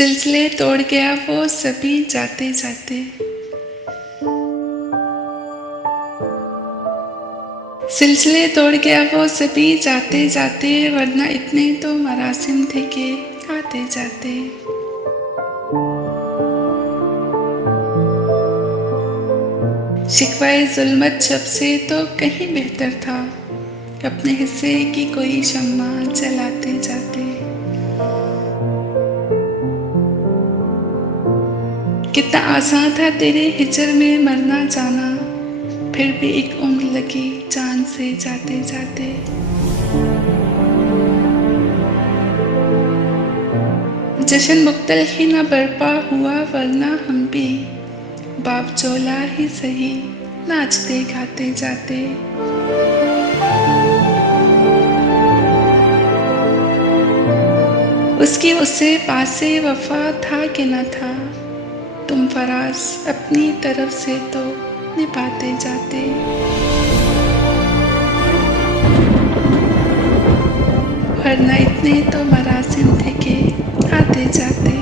सिलसिले तोड़ गया वो सभी जाते जाते। सिलसिले तोड़ गया वो सभी जाते जाते, वरना इतने तो मरासिम थे कि आते जाते। शिकवाए जुल्मत शब से तो कहीं बेहतर था, अपने हिस्से की कोई शम्मा जलाते जाते। कितना आसान था तेरे हिजर में मरना जाना, फिर भी एक उम्र लगी जान से जाते जाते। जश्न मुख्तल ही न बरपा हुआ, वरना हम भी बाप चोला ही सही नाचते गाते जाते। उसकी उससे पासे वफा था कि न था, तुम फराज अपनी तरफ से तो निभाते जाते। वरना इतने तो मरासिम थे कि आते जाते।